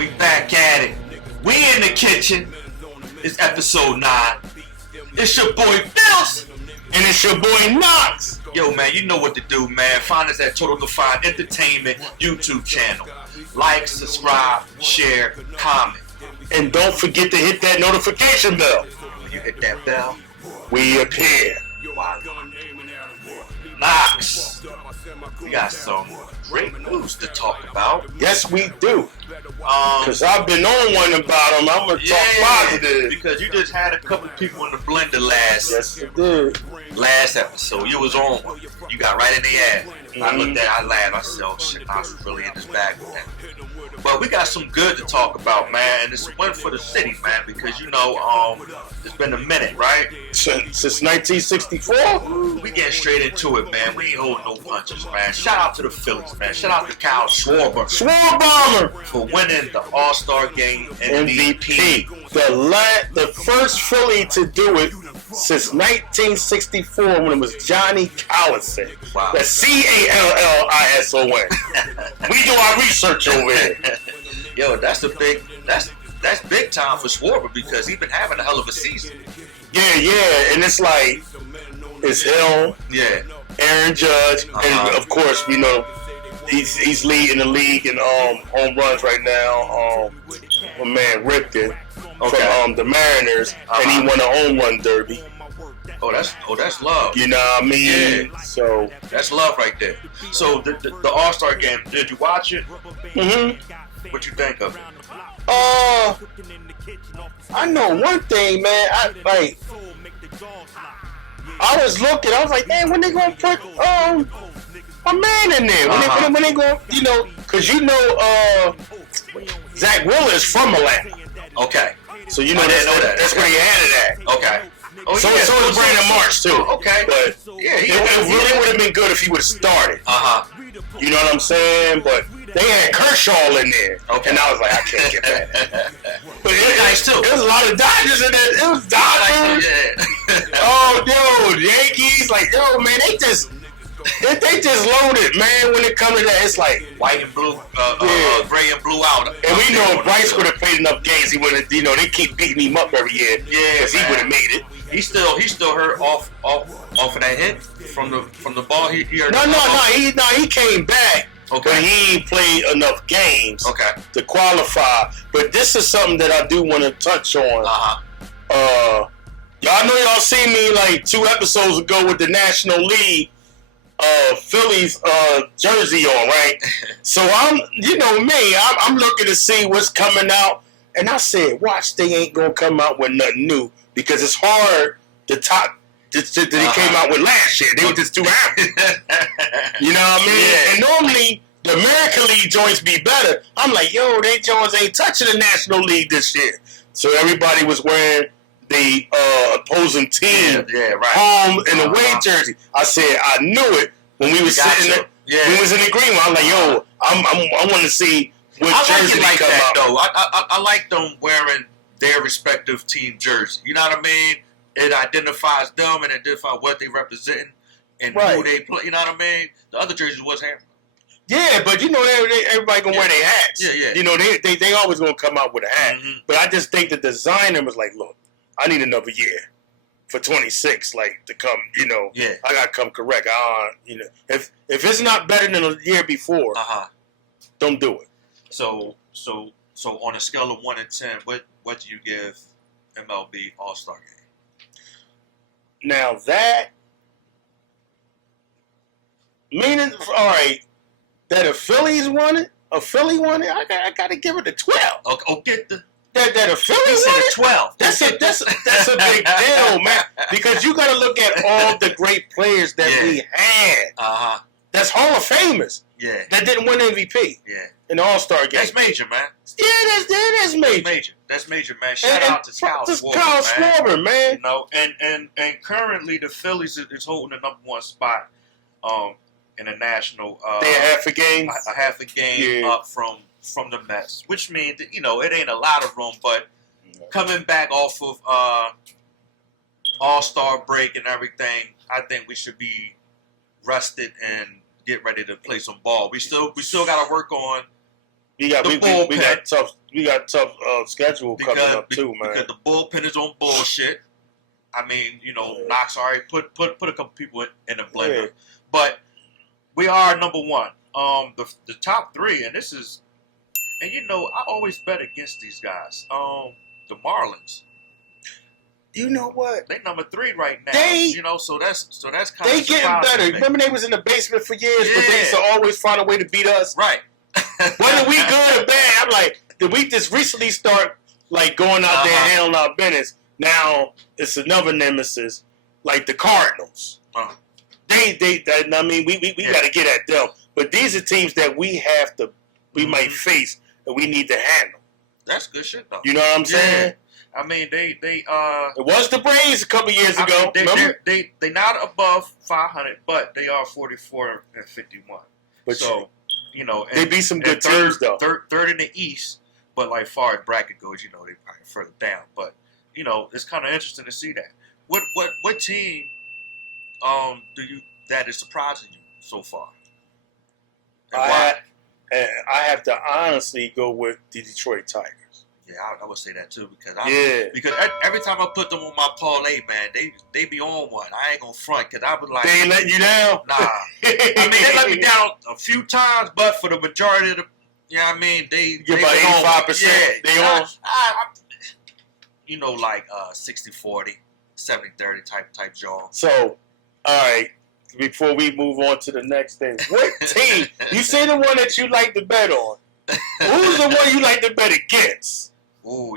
We back at it. We in the kitchen. It's episode 9. It's your boy Bills. And it's your boy Knox. Yo, man, you know what to do, man. Find us at Total Defined Entertainment YouTube channel. Like, subscribe, share, comment. And don't forget to hit that notification bell. When you hit that bell, we appear. Wow. Knox, we got some great news to talk about. Yes, we do. Because I've been on one about them. I'm going to talk positive. Because you just had a couple people in the blender last episode. You was on one. You got right in the ass. Mm-hmm. I looked at it, I laughed. I said, oh shit, Knox was really in this bag with that. But we got some good to talk about, man. And it's a win for the city, man, because, you know, it's been a minute, right? Since 1964? We getting straight into it, man. We ain't holding no punches, man. Shout out to the Phillies, man. Shout out to Kyle Schwarber for winning the All-Star Game MVP. The first Philly to do it since 1964 when it was Johnny Collison. Wow. That's Callison. We do our research over here. Yo, that's big time for Schwarber because he's been having a hell of a season. Yeah, and it's like it's him, Aaron Judge, and of course we know he's leading the league in home runs right now. My man Ripken from the Mariners, and he won a home run derby. Oh, that's love. You know what I mean? Yeah. So that's love right there. So the All-Star Game, did you watch it? Mm-hmm. What you think of it? I know one thing, man. I was looking. I was like, man, when they gonna put a man in there? When they gonna, you know, because you know, Zach Wheeler is from Atlanta. Okay. So you know that's where he had it at. Okay. Oh, so is Brandon Marsh too. Okay. But it really would have been good if he would have started. You know what I'm saying? But they had Kershaw in there. Okay. And I was like, I can't get that. But it was nice too. It was a lot of Dodgers in there. It was Dodgers. Oh, Yankees. Like, yo, man, they just loaded, man. When it comes to that, it's like white and blue, gray and blue out. And we know if Bryce would have played enough games, he would have. You know, they keep beating him up every year. Yeah, because he would have made it. He still hurt off of that hit from the ball. He he came back. Okay. But he ain't played enough games to qualify. But this is something that I do want to touch on. Y'all know y'all seen me like 2 episodes ago with the National League Phillies jersey on, right? So I'm looking to see what's coming out. And I said, watch, they ain't going to come out with nothing new because it's hard to top that they came out with last year. They were just too happy. You know what I mean? Yeah. And normally, the American League joints be better. I'm like, yo, they joints ain't touching the National League this year. So everybody was wearing the opposing team home and away jersey. I said, I knew it when we was sitting there. Yeah. We was in agreement. I'm like, yo, I want to see what jersey like come that, out. Though. I like them wearing their respective team jersey. You know what I mean? It identifies them and identifies what they representing and who they play. You know what I mean? The other jerseys was hammered. Yeah, but you know everybody gonna wear their hats. Yeah. You know they always gonna come out with a hat. Mm-hmm. But I just think the designer was like, look, I need another year for 26, like to come. You know, I gotta come correct. You know, if it's not better than the year before, don't do it. So on a scale of 1 to 10, what do you give MLB All-Star Game? Now that meaning, all right, that a Philly won it, I got to give it a 12. Okay, that a Philly won it, 12. That's a big deal, man. Because you got to look at all the great players that we had. That's Hall of Famers. Yeah. That didn't win MVP. Yeah. In the All-Star game. That's major, man. Yeah, that's major. That's major, man. Shout out to Kyle Schwarber, man. You know, and currently the Phillies is holding the number 1 spot in the national. They're half a game. A half a game up from the Mets, which means that, you know, it ain't a lot of room, but coming back off of All-Star break and everything, I think we should be rested and get ready to play some ball. We still got to work on We got tough schedule coming up too, man. Because the bullpen is on bullshit. I mean, Knox already put a couple people in the blender, but we are number one. The top three, and this is, and I always bet against these guys. The Marlins. You know what? They number 3 right now. So that's kind of they getting better. Remember they was in the basement for years, but they used to always find a way to beat us. Right. Whether we good or bad, I'm like, did we just recently start like going out there and handling our business? Now it's another nemesis, like the Cardinals. We got to get at them. But these are teams that we might face and we need to handle. That's good shit though. You know what I'm saying? I mean, they it was the Braves a couple years ago. They not above 500, but they are 44 and 51. But so, they beat some good teams though. Third in the East, but like far as bracket goes, they probably further down. But it's kind of interesting to see that. What team that is surprising you so far? And why? I have to honestly go with the Detroit Tigers. Yeah, I would say that too because every time I put them on my parlay, man, they be on one. I ain't gonna front because I was like, they ain't letting you down. Nah, I mean they let me down a few times, but for the majority of the, they about 85%. Yeah, they on. Like 60-40, 70-30 type job. So, all right. Before we move on to the next thing, what team? You say the one that you like to bet on. Who's the one you like to bet against? Ooh,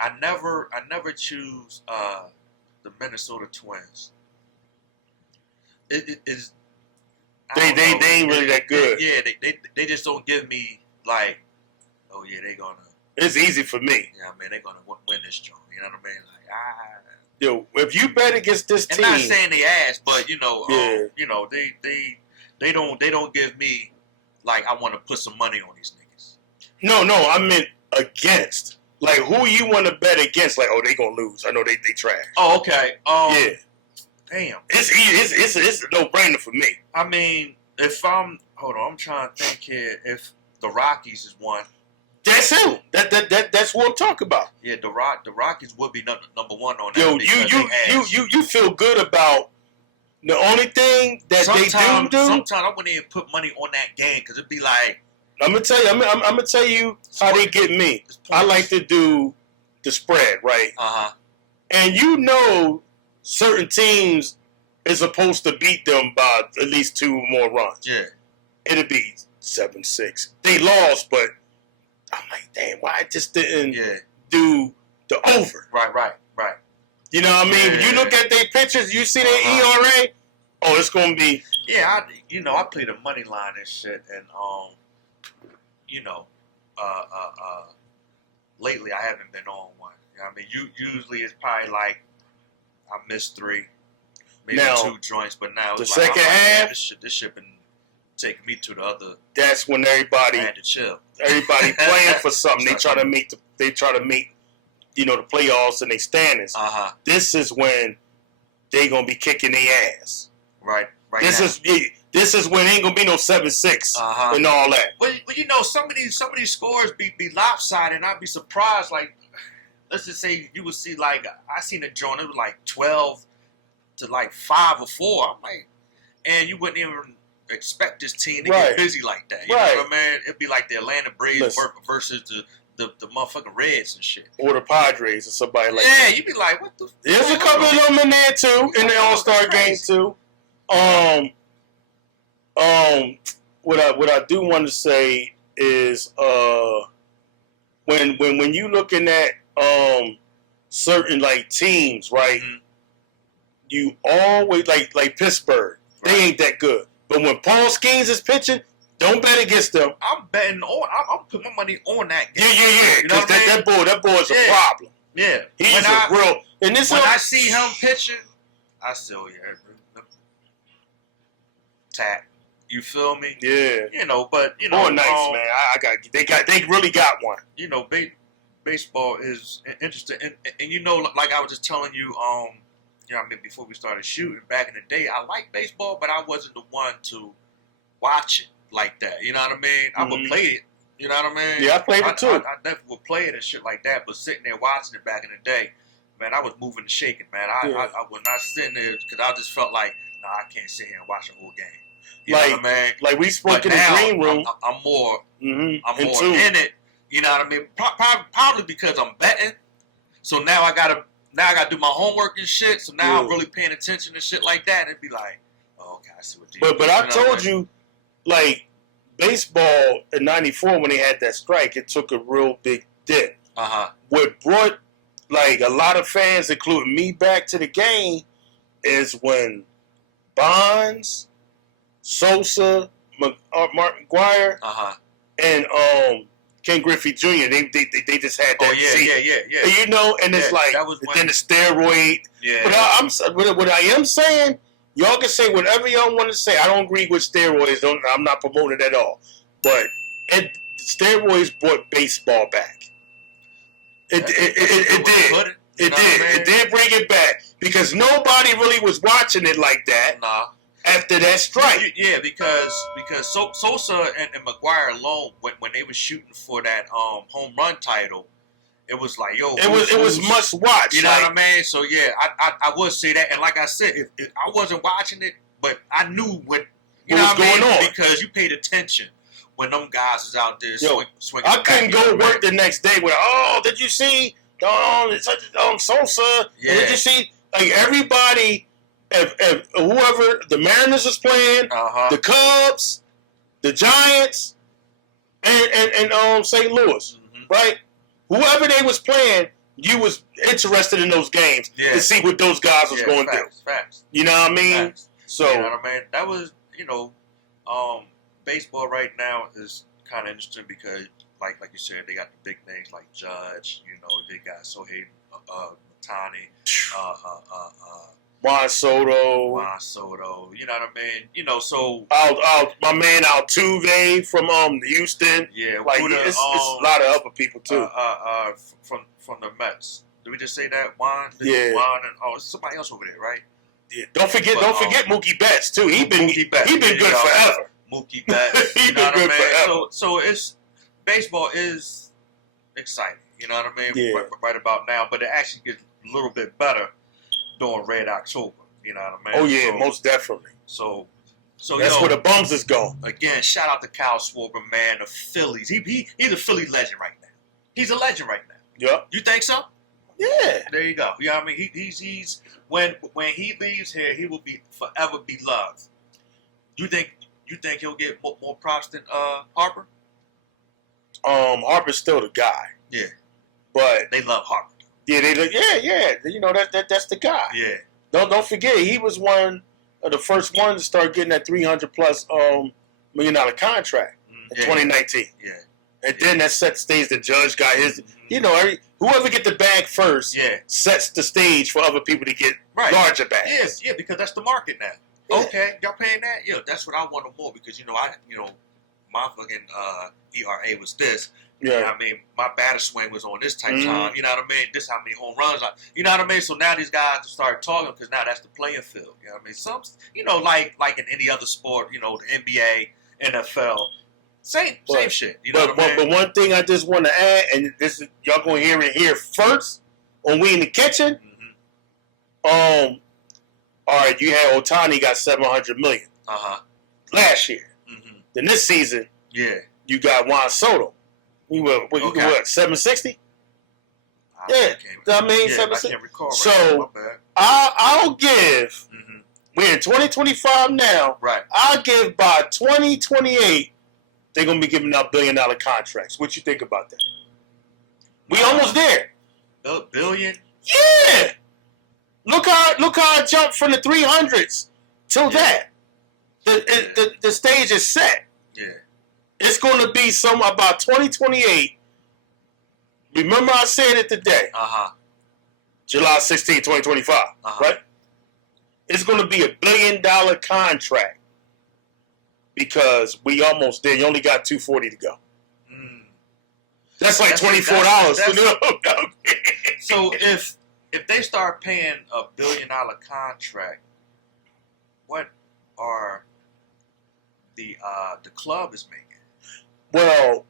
I never choose the Minnesota Twins. It is. They ain't really that good. Yeah, they just don't give me like, oh yeah, they gonna. It's easy for me. Yeah, I mean they gonna win this joint. You know what I mean? Like Yo, if you bet against this team, I'm not saying they ass, but they don't give me like I want to put some money on these niggas. No, I meant against. Like who you want to bet against? Like they gonna lose. I know they trash. Oh, okay. Yeah. Damn. It's easy. It's a no brainer for me. I mean, I'm trying to think here. If the Rockies is one. That's who. That's what I'm talking about. Yeah, the Rockies would be number one on that. Yo, you feel good about the only thing that they do. Sometimes I wouldn't even put money on that game because it'd be like. I'm gonna tell you how they get me. I like to do the spread, right? And certain teams is supposed to beat them by at least 2 more runs. Yeah, it'd be 7-6. They lost, but. I'm like, damn, why I just didn't do the over? Right. You know what I mean? When you look at their pictures, you see their ERA. Oh, it's gonna be. Yeah, I play the money line and shit, and lately I haven't been on one. You know what I mean, usually it's probably like I missed 3, maybe 2 joints, but now it's the second half. This shit been taking me to the other. That's when everybody had to chill. Everybody playing for something. They try to meet the playoffs and they standings. This is when they gonna be kicking their ass. Right. This is when ain't gonna be no 7-6 and all that. Well, some of these scores be lopsided, and I'd be surprised. Like, let's just say you would see like I seen a joint. It was like 12 to like 5 or 4. I'm like, and you wouldn't even expect this team to get busy like that. You know what I mean? It'd be like the Atlanta Braves versus the motherfucking Reds and shit. Or the Padres or somebody like that. Yeah, you'd be like, what the fuck? There's a couple of them in there too, in the All-Star game too. What I do want to say is when you looking at certain like teams, right? Mm-hmm. You always like Pittsburgh. Right. They ain't that good. But when Paul Skeens is pitching, don't bet against them. I'm betting on. I'm putting my money on that game. Yeah. Because that boy's a problem. Yeah. He's real. And this when I see him pitching, I still tap. You feel me? Yeah. But Oh, nice man. They really got one. Baseball is interesting, and like I was just telling you, before we started shooting back in the day, I liked baseball, but I wasn't the one to watch it like that. You know what I mean? I would play it You know what I mean? Yeah, I played it too. I definitely would play it and shit like that, but sitting there watching it back in the day, man, I was moving and shaking, man. I was not sitting there because I just felt like, nah, I can't sit here and watch a whole game. You know what I mean? Like we spoke but in now, the green room. I'm more, I'm more tune. in it. You know what I mean? Probably because I'm betting. So now I gotta do my homework and shit. So now I'm really paying attention to shit like that, and it'd be like, oh, okay, I see what. But I told you, like. Baseball in '94 when they had that strike, it took a real big dip. What brought like a lot of fans, including me, back to the game is when Bonds, Sosa, Martin McGuire, and Ken Griffey Jr. They just had that. Yeah. You know, and it's like that was then the steroid. Yeah. But what I am saying. Y'all can say whatever y'all want to say. I don't agree with steroids. I'm not promoting it at all. But steroids brought baseball back. It did. It did bring it back because nobody really was watching it like that. Nah. After that strike. Yeah, because Sosa and McGuire alone, when they were shooting for that home run title, it was like, yo, it was must watch. You know what I mean? So yeah, I would say that. And like I said, if I wasn't watching it, but I knew what was going on because you paid attention when them guys is out there swinging. I couldn't go to work the next day with, did you see Sosa? Yeah. Did you see like everybody? If whoever the Mariners was playing, the Cubs, the Giants, and St. Louis, right? Whoever they was playing, you was interested in those games to see what those guys was going through. Facts. You know what I mean? Facts. So you know what I mean? That was, baseball right now is kind of interesting because, like you said, they got the big names like Judge. You know, they got Sohei Matani, Juan Soto. You know what I mean? You know, so my man Altuve from Houston. Yeah, like it's a lot of other people too. From the Mets. Did we just say that? Juan? Yeah. Juan and it's somebody else over there, right? Yeah. Don't forget Mookie Betts too. He been good forever. Mookie Betts. He been good forever. So it's baseball is exciting. You know what I mean? Yeah. Right about now, but it actually gets a little bit better during Red October. You know what I mean? Oh yeah, most definitely. So that's where the bums is going. Again, shout out to Kyle Schwarber, man, the Phillies. He's a Philly legend right now. He's a legend right now. Yeah. You think so? Yeah. There you go. You know what I mean? He's when he leaves here, he will be forever be loved. You think he'll get more props than Harper? Harper's still the guy. Yeah. But they love Harper. Yeah, yeah. You know that's the guy. Yeah. Don't forget he was one of the first ones to start getting that $300+ $1 million contract in 2019. Yeah. And then that set the stage. The Judge got his. You know, whoever get the bag first sets the stage for other people to get larger bags. Yeah, because that's the market now. Yeah. Okay, y'all paying that? Yeah, that's what I wanted more because my fucking ERA was this. Yeah. You know what I mean? My batter swing was on this type time. You know what I mean? This how many home runs. You know what I mean? So now these guys start talking because now that's the playing field. You know what I mean? Some, like in any other sport, the NBA, NFL, same shit. You know what I mean? But one thing I just want to add, and this is y'all gonna hear it here first on We in the Kitchen. All right, you had Ohtani got $700 million last year. Then this season, you got Juan Soto. You were what 760? Yeah, I mean 760. I can't recall. So I'll give. We're in 2025 now. Right. I'll give by 2028. They're gonna be giving out $1 billion contracts. What you think about that? We almost there. $1 billion? Yeah. Look how it jumped from the 300s till that. The stage is set. Yeah. It's going to be about 2028. Remember I said it today. July 16, 2025. Right? It's going to be $1 billion contract because we almost there. You only got $240 to go. That's like $24. So if they start paying $1 billion contract, what are the club is making? Well,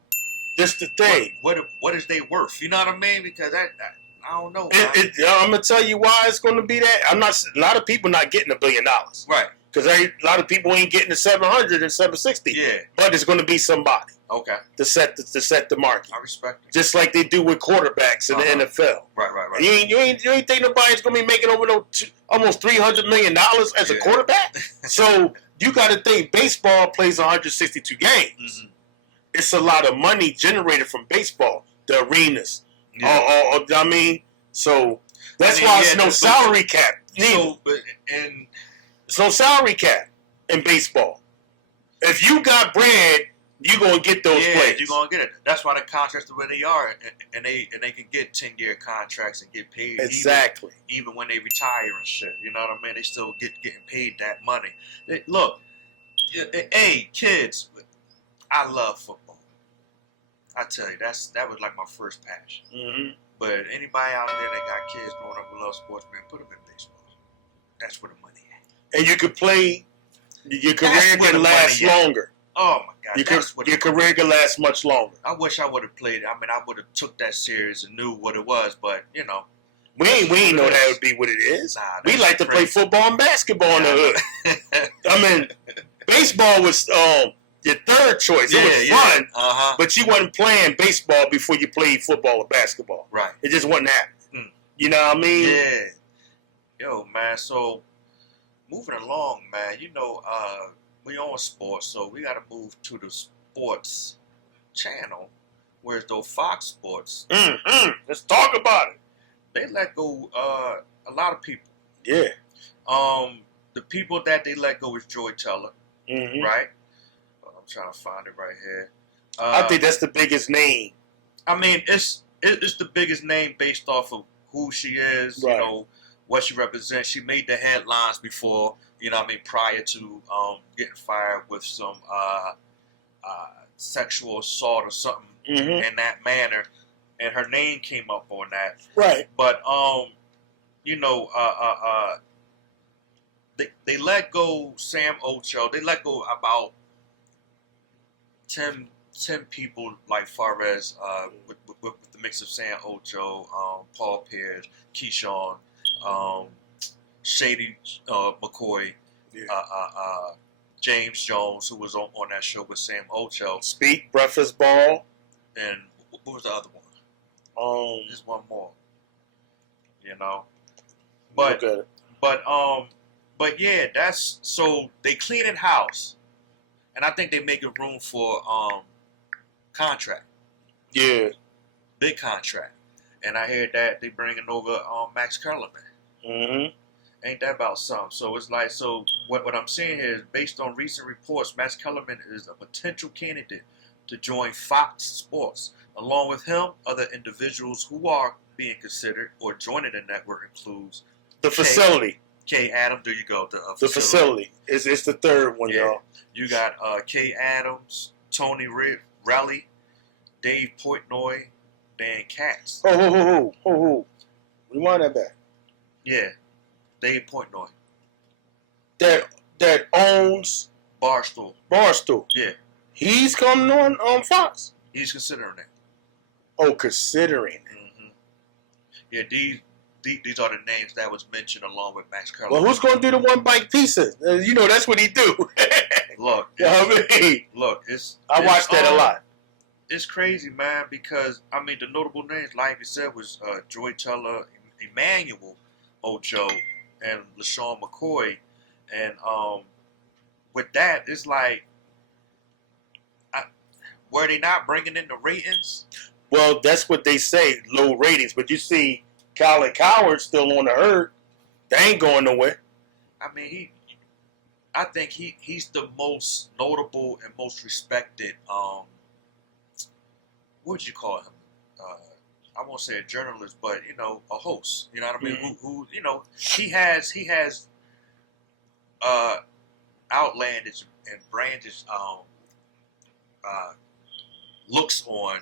That's the thing. What is they worth? You know what I mean? Because I don't know. I'm gonna tell you why it's gonna be that. A lot of people not getting $1 billion. Right. Because a lot of people ain't getting the 700 and 760. Yeah. But it's gonna be somebody. Okay. To set the market. I respect it. Just like they do with quarterbacks in the NFL. Right. You ain't think nobody's gonna be making over almost $300 million as a quarterback? So you got to think baseball plays 162 games. Mm-hmm. It's a lot of money generated from baseball, the arenas. Yeah. I mean, so that's why it's no salary cap. It's no salary cap in baseball. If you got bread, you're going to get those players. You're going to get it. That's why the contracts are where they are. And they can get 10-year contracts and get paid. Exactly. Even when they retire and shit. You know what I mean? They still getting paid that money. Look, hey, kids, I love football. I tell you, that was like my first passion. Mm-hmm. But anybody out there that got kids growing up who love sports, man, put them in baseball. That's where the money at. And you could play, your career can last longer. Oh my God! Your career can last much longer. I wish I would have played. I mean, I would have took that serious and knew what it was. But you know, we ain't know that would be what it is. We like to play football and basketball in the hood. I mean, baseball was your third choice. It was fun, but you wasn't playing baseball before you played football or basketball. Right. It just wasn't happening. You know what I mean? Yeah. Yo, man. So moving along, man. You know, we on sports, so we got to move to the sports channel, whereas though Fox Sports. Let's talk about it. They let go a lot of people. Yeah. The people that they let go is Joy Teller, right? I'm trying to find it right here. I think that's the biggest name. I mean, it's the biggest name based off of who she is, right. You know, what she represents. She made the headlines before, you know what I mean, prior to getting fired with some sexual assault or something in that manner. And her name came up on that. Right. But, you know, they let go Sam Ocho. They let go about 10 people, like far as with the mix of Sam Ocho, Paul Pierce, Keyshawn, Shady McCoy, James Jones, who was on that show with Sam Ocho. Speak, Breakfast Ball. And what was the other one? Just one more. You know? But yeah, that's so they cleaning house. And I think they making room for contract. Yeah. Big contract. And I heard that they bringing over Max Kellerman. Ain't that about something? So it's like, so what I'm saying here is based on recent reports, Max Kellerman is a potential candidate to join Fox Sports. Along with him, other individuals who are being considered or joining the network includes the facility. Kay Adams, there you go. The facility. It's the third one, y'all. You got Kay Adams, Tony Raleigh, Dave Portnoy, Dan Katz. Oh. Rewind that back. Yeah. Dave Portnoy. That owns Barstool. Yeah. He's coming on Fox. He's considering it. Oh, considering it. Yeah, these are the names that was mentioned along with Max Kellerman. Well, who's going to do the one bite pizza? You know, that's what he do. Look. You know what I mean? Look, I watch that a lot. It's crazy, man, because, I mean, the notable names, like you said, was Joy Teller, Emmanuel Ocho, and LaShawn McCoy. And with that, it's like, were they not bringing in the ratings? Well, that's what they say, low ratings. But you see, Colin Cowherd still on the herd. They ain't going nowhere. I mean, I think he's the most notable and most respected. What would you call him? I won't say a journalist, but you know, a host. You know what I mean? Who you know, he has outlandish and brandish looks on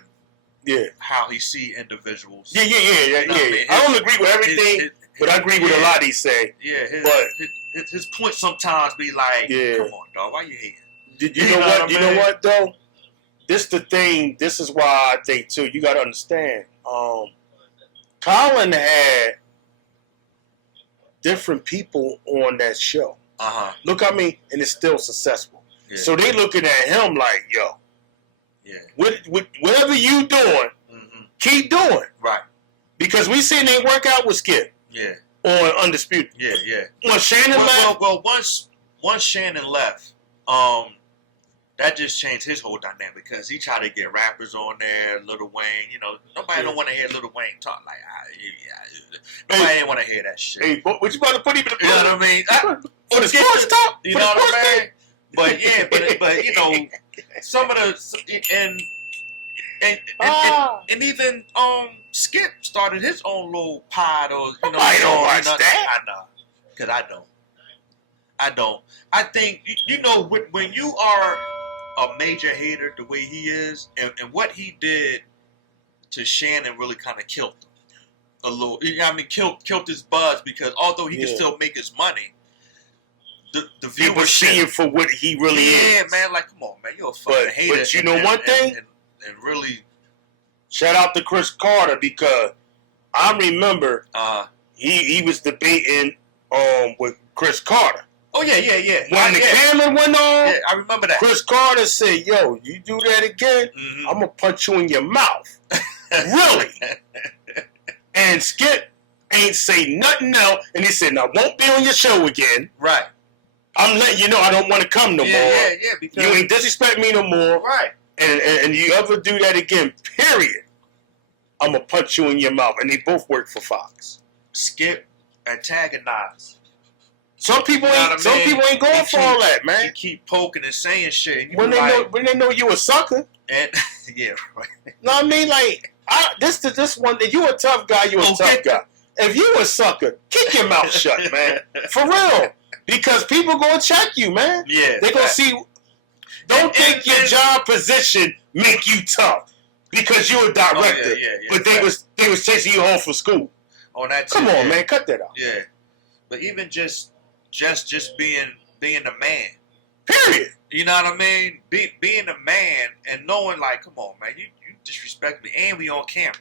how he see individuals. Yeah. I don't agree with everything, but I agree with a lot he say. Yeah, his point sometimes be like, come on, dog, why you hating? You know what? You know what though? this the thing. This is why I think too. You got to understand. Colin had different people on that show. Look, I mean, and it's still successful. Yeah. So they looking at him like, yo, whatever you doing, keep doing. Right. Because we seen they work out with Skip. Yeah. On Undisputed. Yeah, yeah. When Shannon left. Well, once Shannon left, that just changed his whole dynamic because he tried to get rappers on there, Lil Wayne. You know, nobody don't want to hear Lil Wayne talk like, nobody didn't want to hear that shit. Hey, what you about to put him in the You know what I mean? For the sports talk? You know what I mean? But yeah, but you know, some of the and even Skip started his own little pod or you know. I don't watch that. I know, because I don't. I think you know when you are a major hater the way he is, and what he did to Shannon really kind of killed him a little. You know what I mean, killed his buzz because although he can still make his money. The viewership. People see him for what he really is. Yeah, man. Like, come on, man. You're a fucking hater. But you know one thing? And really... Shout out to Chris Carter because I remember he was debating with Chris Carter. Oh, yeah. When the camera went on, yeah, I remember that. Chris Carter said, yo, you do that again, I'm going to punch you in your mouth. Really? And Skip ain't say nothing else. And he said, now, won't be on your show again. Right. I'm letting you know I don't want to come no more. Yeah, because... You ain't disrespect me no more. Right. And you ever do that again, period, I'm going to punch you in your mouth. And they both work for Fox. Skip antagonized. Some people ain't going for all that, man. You keep poking and saying shit. And when they know you a sucker. And yeah, right. No, I mean, like, this one, you a tough guy, you a tough guy. If you a sucker, keep your mouth shut, man. For real. Because people gonna check you, man. Yeah. They gonna see. Don't think your job position make you tough because you're a director. But they was chasing you home from school. On that. Come on, man, cut that out. Yeah. But even just being a man. Period. You know what I mean? Being a man and knowing like, come on, man, you disrespect me and we on camera.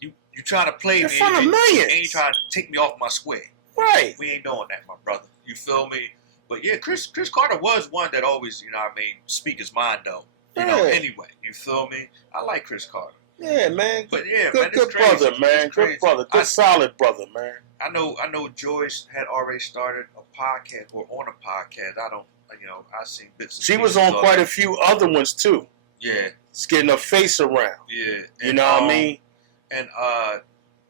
You trying to play me in front of millions. And you trying to take me off my square. Right. We ain't doing that, my brother. You feel me? But yeah, Chris Carter was one that always, you know what I mean, speak his mind though. You know, anyway. You feel me? I like Chris Carter. Yeah, man. But yeah, good, man, it's good crazy. Brother, man. Good brother. Good solid brother, man. I know Joyce had already started a podcast or on a podcast. I seen bits of She was on quite a few other ones too. Yeah. It's getting her face around. Yeah. You know what I mean? And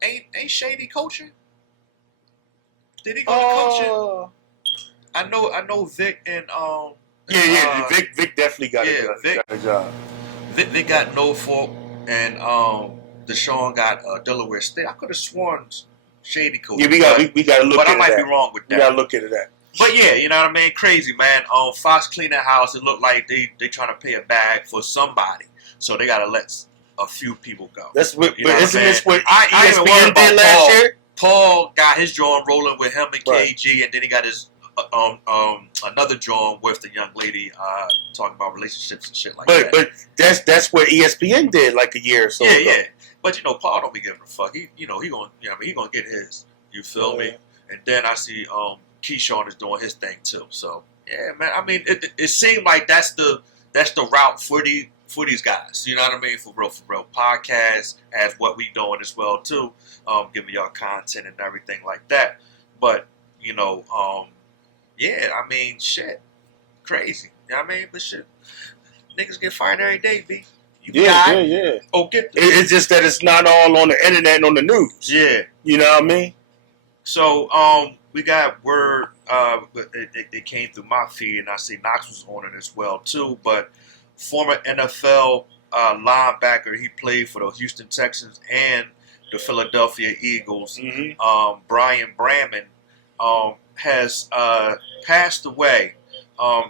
ain't Shady coaching? Did he go to coaching? I know Vic and Yeah, Vic definitely got a job. Vic got Norfolk and Deshaun got Delaware State. I could have sworn Shady coach. Yeah, we got to look at that. But I might be wrong with that. We got to look into that. But yeah, you know what I mean? Crazy, man. Fox cleaned that house. It looked like they trying to pay a bag for somebody. So they got to let a few people go. That's what, but isn't this what ESPN did last year? Paul got his drawing rolling with him and KG, and then he got his another drawing with the young lady talking about relationships and shit like that. But that's what ESPN did like a year or so ago. Yeah. But you know, Paul don't be giving a fuck. He gonna get his. You feel me? And then I see Keyshawn is doing his thing too. So yeah, man. I mean, it seemed like that's the route for these guys. You know what I mean? For real. Podcasts as what we doing as well too. Giving y'all content and everything like that. But you know, yeah. I mean, shit, crazy. You know what I mean? But shit, niggas get fired every day, B. Yeah. Oh, it's just that it's not all on the internet and on the news. Yeah. You know what I mean? So, we got word, it came through my feed, and I see Knox was on it as well, too, but former NFL linebacker, he played for the Houston Texans and the Philadelphia Eagles, Brian Bramman, has passed away.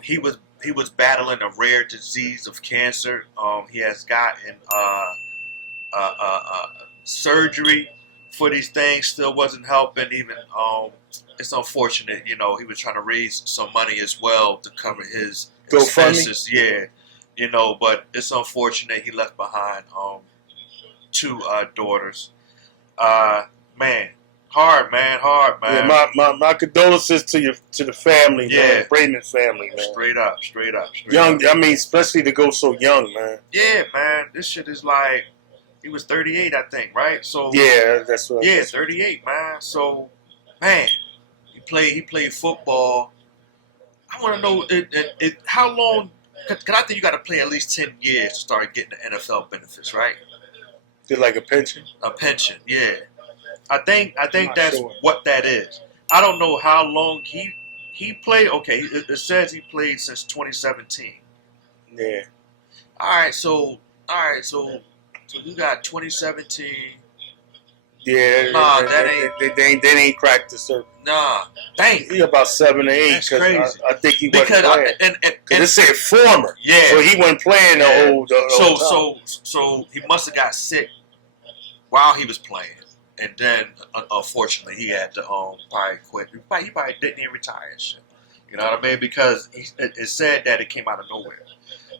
He was battling a rare disease of cancer. He has gotten surgery for these things. Still wasn't helping. Even it's unfortunate. You know, he was trying to raise some money as well to cover his expenses. Yeah, You know, but it's unfortunate he left behind two daughters. Man, hard, man. Yeah, my condolences to the family, man. Braden family, man. Straight up. Young, I mean, especially to go so young, man. Yeah, man. This shit is like, he was 38, I think, right? So yeah, that's what. Yeah, 38, man. So, man, he played football. I want to know how long. Cause I think you got to play at least 10 years to start getting the NFL benefits, right? Did like a pension? A pension, yeah. I think that's sure what that is. I don't know how long he played. Okay, it says he played since 2017. Yeah. All right, so you got 2017. Yeah. Nah, that ain't. They ain't cracked the surface. Nah, dang. He about 7 or 8. That's crazy. I think he wasn't playing. And it said former. Yeah. So he wasn't playing the whole time. So he must have got sick while he was playing, and then unfortunately he had to probably quit. He probably didn't even retire and shit. You know what I mean? Because it said that it came out of nowhere.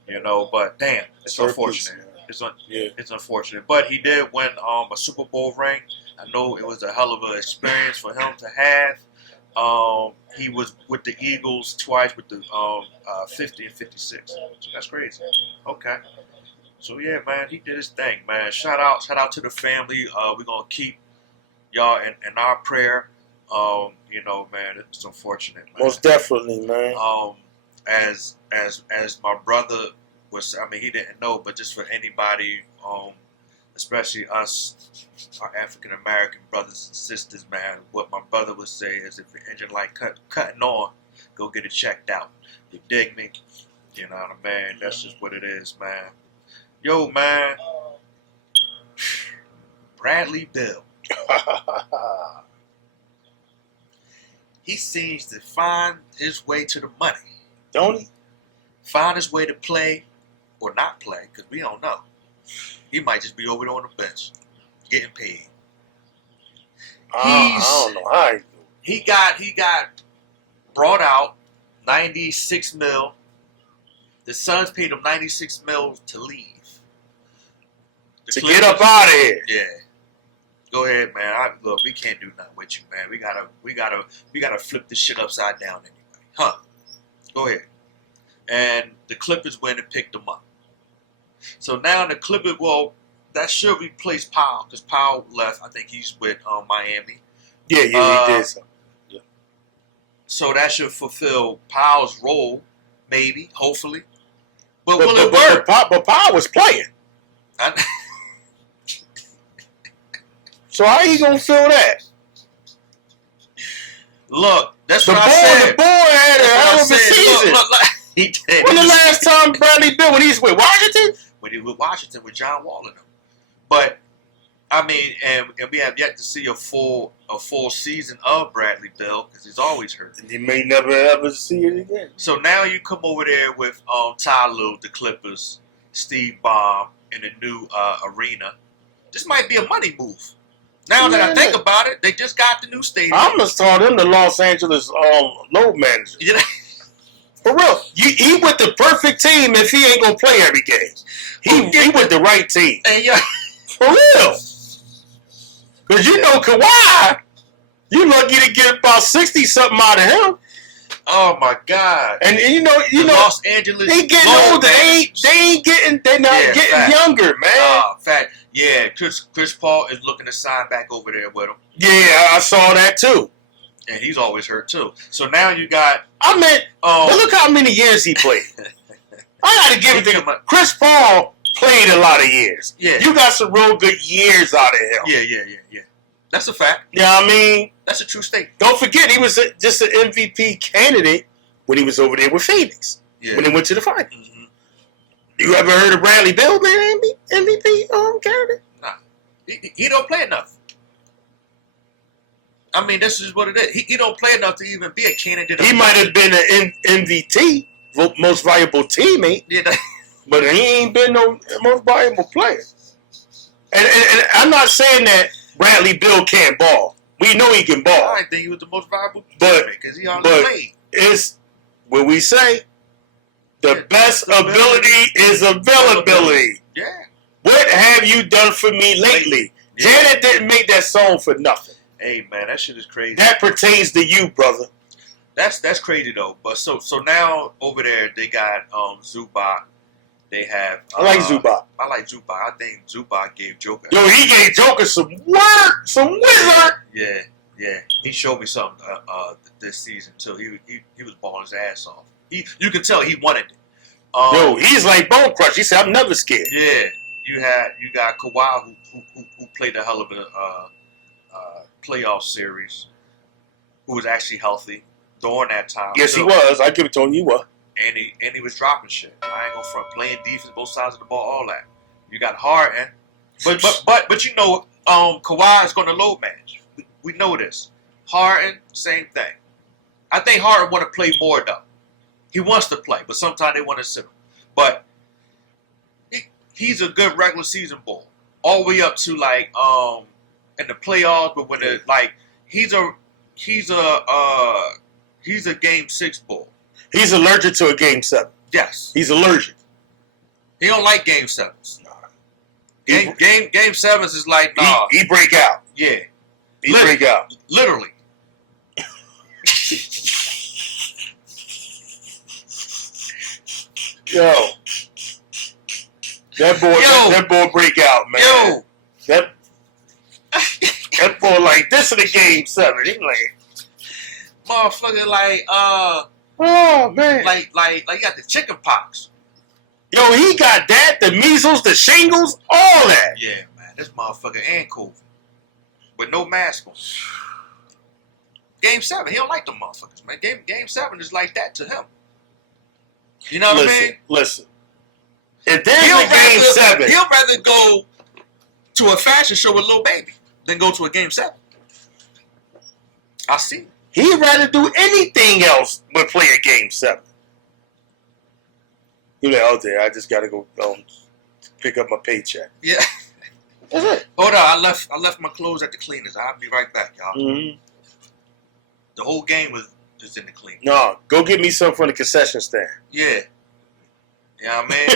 You know, but damn, it's unfortunate. It's unfortunate. But he did win a Super Bowl ring. I know it was a hell of an experience for him to have. He was with the Eagles twice with the 50 and 56. So that's crazy. Okay. So yeah, man, he did his thing, man. Shout out to the family. We're gonna keep y'all in our prayer. You know, man, it's unfortunate, man. Most definitely, man. As my brother was, I mean, he didn't know, but just for anybody, especially us, our African American brothers and sisters, man, what my brother would say is, if your engine light cutting on, go get it checked out. You dig me? You know what I mean? That's just what it is, man. Yo, man, Bradley Bill. He seems to find his way to the money. Don't he? Find his way to play or not play, because we don't know. He might just be over there on the bench, getting paid. I don't know how he got brought out, 96 mil. The Suns paid him 96 mil to leave. To get up out of here. Yeah. Go ahead, man. Look, we can't do nothing with you, man. We gotta flip this shit upside down anyway. Huh. Go ahead. And the Clippers went and picked him up. So now the Clippers, well, that should replace Powell, because Powell left. I think he's with Miami. Yeah, he did so. Yeah. So that should fulfill Powell's role, maybe, hopefully. But will it work? But Powell was playing. So how you gonna fill that? Look, that's what I said. The boy had a hell of a season. Look, he did. When the last time Bradley Bill, when he was with Washington? When he was with Washington with John Wall in him. But I mean, and we have yet to see a full season of Bradley Bill, because he's always hurt. And he may never ever see it again. So now you come over there with Ty Lue, the Clippers, Steve Ballmer in the new arena. This might be a money move. Now that I think about it, they just got the new stadium. I must call him the Los Angeles load manager. You know? For real, he with the perfect team if he ain't gonna play every game. He with the right team. And yeah. For real. Because you know Kawhi, you lucky to get about 60-something out of him. Oh my God! And you know, Los Angeles. They getting older. They're not getting younger, man. Oh, fact. Yeah, Chris Paul is looking to sign back over there with him. Yeah, I saw that too. And he's always hurt too. So now you got. I mean, but look how many years he played. I got to give it to him. Chris Paul played a lot of years. Yeah, you got some real good years out of him. Yeah. That's a fact. Yeah, I mean, that's a true statement. Don't forget, he was just an MVP candidate when he was over there with Phoenix. Yeah. When they went to the finals. Mm-hmm. You ever heard of Bradley Bill being MVP candidate? Nah, he don't play enough. I mean, this is what it is. He don't play enough to even be a candidate. He might have been an MVP, most valuable teammate, but he ain't been no most valuable player. And I'm not saying that Bradley Bill can't ball. We know he can ball. I think he was the most valuable player because he already played. It's what we say. The best ability is availability. Yeah. What have you done for me lately? Yeah. Janet didn't make that song for nothing. Hey man, that shit is crazy. That pertains to you, brother. That's crazy though. But so now over there they got Zubac. They have. I like Zubac. I like Zubac. I think Zubac gave Joker. Yo, he gave Joker some work, some wizard. Yeah. He showed me something this season too. He was balling his ass off. You could tell he wanted it. Yo, he's like Bone Crush. He said, "I'm never scared." Yeah, you got Kawhi who played a hell of a playoff series, who was actually healthy during that time. Yes, he was. I give it to him. You were. And he was dropping shit. I ain't gonna front, playing defense, both sides of the ball, all that. You got Harden, but you know, Kawhi is gonna load manage. We know this. Harden, same thing. I think Harden want to play more though. He wants to play, but sometimes they want to sit him. But he's a good regular season ball, all the way up to like in the playoffs. But when it like he's a game 6 ball. He's allergic to a game 7. Yes, he's allergic. He don't like game 7s. Game 7s is like nah. He break out. Yeah, he break out. Literally. Yo, that boy break out, man. Yo, that boy like this is the game 7. He like, motherfucker, like oh man, like you got the chicken pox. Yo, he got that, the measles, the shingles, all that. Yeah, man, this motherfucker and COVID with no mask on. Game 7, he don't like them motherfuckers, man. Game 7 is like that to him. You know what I mean? Listen. If there's a game 7, he'll rather go to a fashion show with Lil Baby than go to a game 7. I see. He'd rather do anything else but play a game 7. You're like, oh, there, I just gotta go pick up my paycheck. Yeah. That's it. Hold on, I left my clothes at the cleaners. I'll be right back, y'all. Mm-hmm. The whole game was just in the clean. No, go get me some from the concession stand. Yeah. You know what I mean?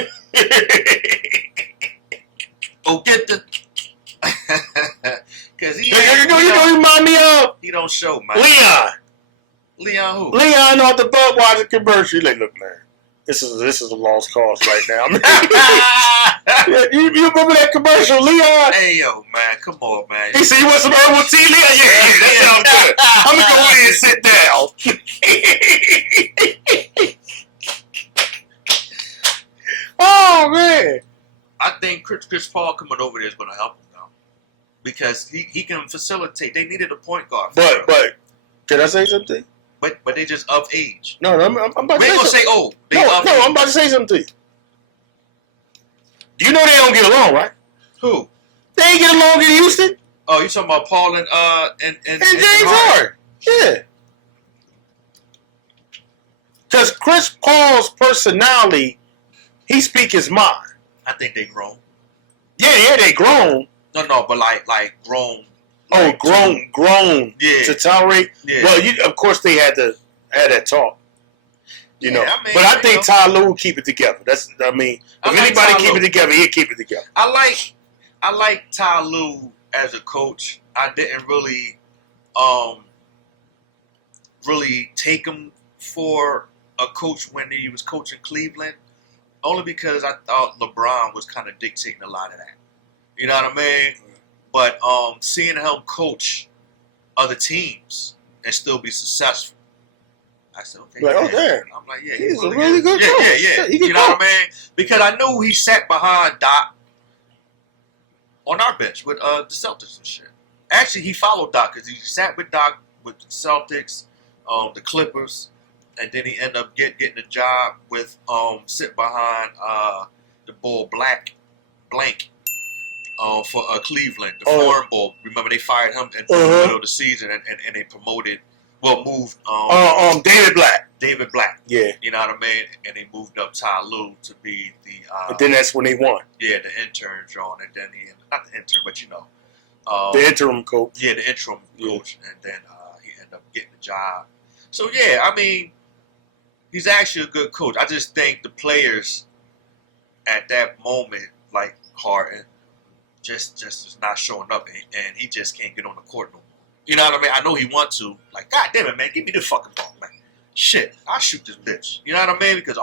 Go get the... Cause he... You know he remind me of? He don't show, man. Leon who? Leon on the Budweiser commercial. Like, look, man. This is a lost cause right now. you remember that commercial, Leon? Hey, yo, man. Come on, man. He said, you want some herbal tea, Leon? Yeah, that sounds good. I'm going to go in and sit down. Oh, man. I think Chris Paul coming over there is going to help him now. Because he can facilitate. They needed a point guard. But, can I say something? But they just of age. No, I'm about to say something. We ain't gonna say old. No, I'm about to say something to you. You know they don't get along, right? Who? They ain't get along in Houston. Oh, you talking about Paul and James Harden? Yeah. Because Chris Paul's personality, he speak his mind. I think they grown. Yeah, they grown. No, but like grown. Oh, grown. Yeah. To tolerate. Yeah. Well, of course they had that talk. You know. I mean, but I think Ty Lue will keep it together. If anybody keep it together, he'll keep it together. I like Ty Lue as a coach. I didn't really take him for a coach when he was coaching Cleveland, only because I thought LeBron was kind of dictating a lot of that. You know what I mean? But seeing him coach other teams and still be successful, I said, okay. Like, oh, damn. I'm like, yeah, he's a really good coach. Yeah. You know what I mean? Because I knew he sat behind Doc on our bench with the Celtics and shit. Actually, he followed Doc because he sat with Doc with the Celtics, the Clippers, and then he ended up getting a job with sitting behind the bull Blank. For Cleveland, the foreign ball. Remember, they fired him in the middle of the season, and they moved David Black. Yeah, you know what I mean. And they moved up Ty Lue to be the. But then that's when they won. Yeah, the intern, John, and then not the intern, but the interim coach. Yeah, the interim coach, and then he ended up getting the job. So yeah, I mean, he's actually a good coach. I just think the players at that moment, like Harden, just is not showing up, and he just can't get on the court no more. You know what I mean? I know he wants to. Like, God damn it, man, give me the fucking ball, man. Shit, I'll shoot this bitch. You know what I mean? Because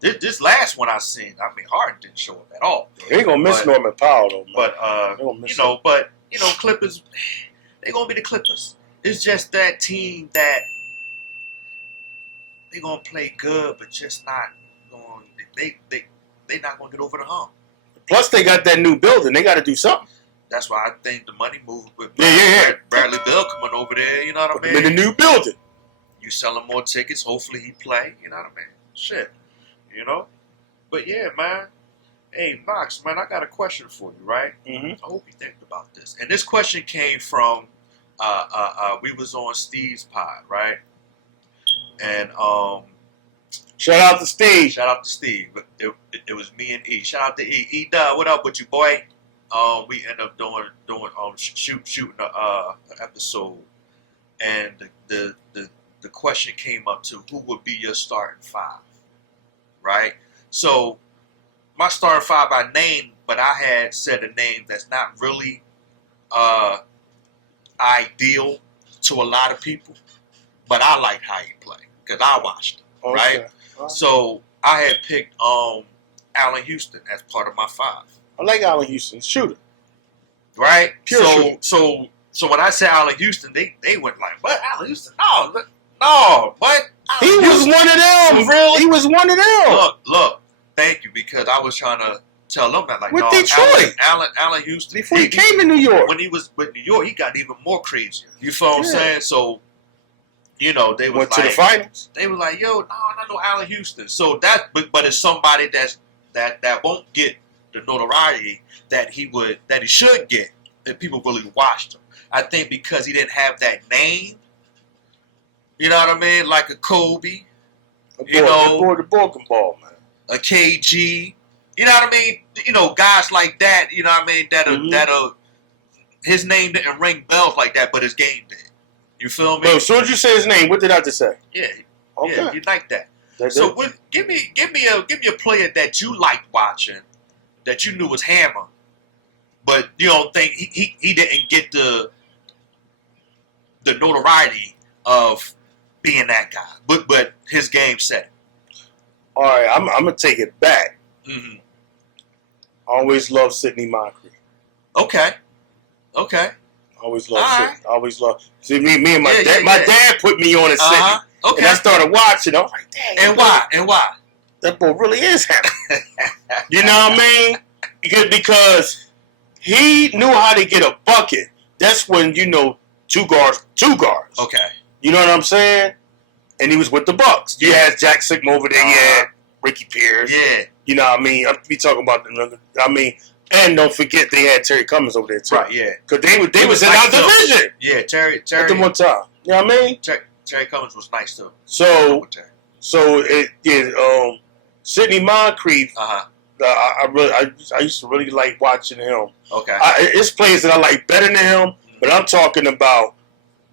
this last one I seen, I mean, Harden didn't show up at all. He ain't gonna miss Norman Powell though, man. But Clippers, they gonna be the Clippers. It's just that team that they gonna play good, but just not going. They not gonna get over the hump. Plus, they got that new building. They got to do something. That's why I think the money move with Yeah. Bradley Beal coming over there. You know what I mean? In the new building. You selling more tickets. Hopefully he play. You know what I mean? Shit. You know? But yeah, man. Hey, Knox, man, I got a question for you, right? Mm-hmm. I hope you think about this. And this question came from, we was on Steve's pod, right? And, shout out to Steve. Shout out to Steve. It was me and E. Shout out to E. E-Dub, what up with you, boy? We ended up doing shooting an episode. And the question came up to who would be your starting five, right? So my starting five I named, but I had said a name that's not really ideal to a lot of people, but I like how he played because I watched him, right? Okay. So I had picked Allen Houston as part of my five. I like Allen Houston, shooter, right? Pure shooter. So when I said Allen Houston, they went like, "What, Allen Houston? No, what? He was one of them. Really? He was one of them. Look. Thank you, because I was trying to tell them that, like, with no, Detroit, Allen Houston. Before he came to New York. When he was with New York, he got even more crazy. You feel what I'm saying? So, you know, they was went like, to the finals. They were like, yo, no, Allen Houston. So but it's somebody that won't get the notoriety that he should get, if people really watched him. I think because he didn't have that name, you know what I mean? Like a Kobe, the broken ball, man. A KG, you know what I mean? You know, guys like that, you know what I mean? That'll his name didn't ring bells like that, but his game did. You feel me? Bro, as soon as you say his name, what did I just say? Yeah. Okay. Yeah, you like that. So give me a player that you liked watching, that you knew was hammer, but you don't think he didn't get the notoriety of being that guy, but his game set it. All right, I'm gonna take it back. Mm-hmm. I always loved Sidney Moncrief. Okay. Always loved Sidney. Always loved. See, me and my dad. My Yeah. dad put me on a Sidney. Okay. And I started watching. I was like, dang. And why? That boy really is happy. You know what I mean? Because he knew how to get a bucket. That's when, two guards. Okay. You know what I'm saying? And he was with the Bucks. You had Jack Sigma over there. You had Ricky Pierce. Yeah. You know what I mean? I'll be talking about them. I mean, and don't forget they had Terry Cummings over there too. Right, yeah. Because they was in our division. Yeah, Terry. At the one time. You know what I mean? Terry Cummings was nice too. So Sidney Moncrief. I used to really like watching him. Okay. It's players that I like better than him, but I'm talking about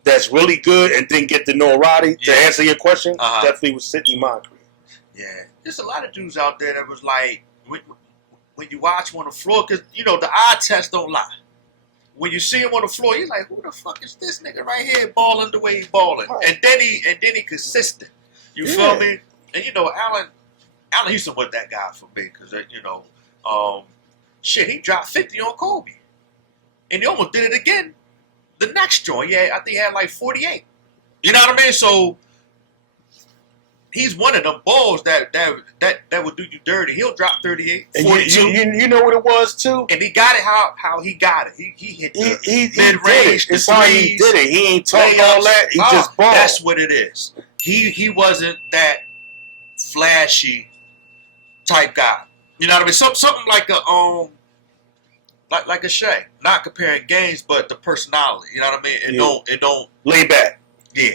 that's really good and didn't get the notoriety. To answer your question, definitely was Sidney Moncrief. Yeah, there's a lot of dudes out there that was like, when you watch him on the floor, because the eye test don't lie. When you see him on the floor, you're like, who the fuck is this nigga right here balling the way he balling? Right. And then he consistent. You feel me? And Allen Houston was that guy for me because he dropped 50 on Kobe, and he almost did it again the next joint. Yeah, I think he had like 48. You know what I mean? So he's one of them balls that would do you dirty. He'll drop 38, 42. You know what it was too? And he got it how he got it. He hit the mid-range, the it's how he did it. He ain't talking all that. He just balled. That's what it is. He wasn't that flashy type guy. You know what I mean? Something like a Shea. Not comparing games, but the personality. You know what I mean? It don't lay back. Yeah.